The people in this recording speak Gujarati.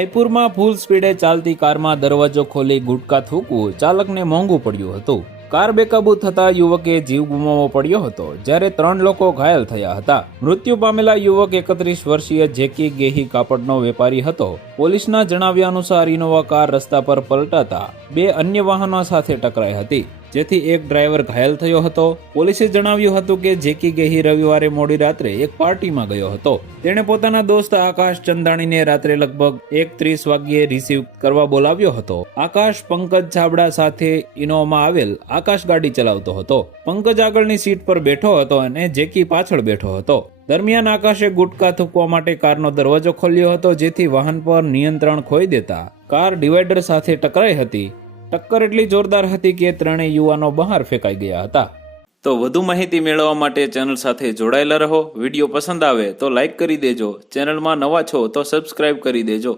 રાયપુરમાં ફૂલ સ્પીડે ચાલતી કારમાં દરવાજો ખોલી ગુટકા થૂકવું ચાલકને મોંઘું પડ્યું હતું। કાર બેકાબુ થતા યુવકે જીવ ગુમાવવો પડ્યો હતો, જ્યારે 3 લોકો ઘાયલ થયા હતા। મૃત્યુ પામેલા યુવક 31 વર્ષીય જેકી ગેહી કાપડનો વેપારી હતો। પોલીસના જણાવ્યા અનુસાર ઇનોવા કાર રસ્તા પર પલટાતા 2 અન્ય વાહનો સાથે ટકરાઈ હતી, જેથી એક ડ્રાઈવર ઘાયલ થયો હતો। પોલીસે જણાવ્યું હતું કે જેકી ગેહી રવિવારે મોડી રાત્રે એક પાર્ટીમાં ગયો હતો। તેણે પોતાના દોસ્ત આકાશ ચંદાણીને રાત્રે લગભગ 1:30 વાગ્યે રિસીવ કરવા બોલાવ્યો હતો। આકાશ પંકજ છાબડા સાથે ઇનોવામાં આવેલ આકાશ ગાડી ચલાવતો હતો। પંકજ આગળની સીટ પર બેઠો હતો અને જેકી પાછળ બેઠો હતો। દરમિયાન આકાશે ગુટકા થૂકવા માટે કારનો દરવાજો ખોલ્યો હતો, જેથી વાહન પર નિયંત્રણ ખોઈ દેતા કાર ડિવાઈડર સાથે ટકરાઈ હતી। ટક્કર એટલી જોરદાર હતી કે 3 યુવાનો બહાર ફેંકાઈ ગયા હતા। તો વધુ માહિતી મેળવવા માટે ચેનલ સાથે જોડાયેલા રહો। વિડીયો પસંદ આવે તો લાઈક કરી દેજો। ચેનલમાં નવા છો તો સબસ્ક્રાઇબ કરી દેજો।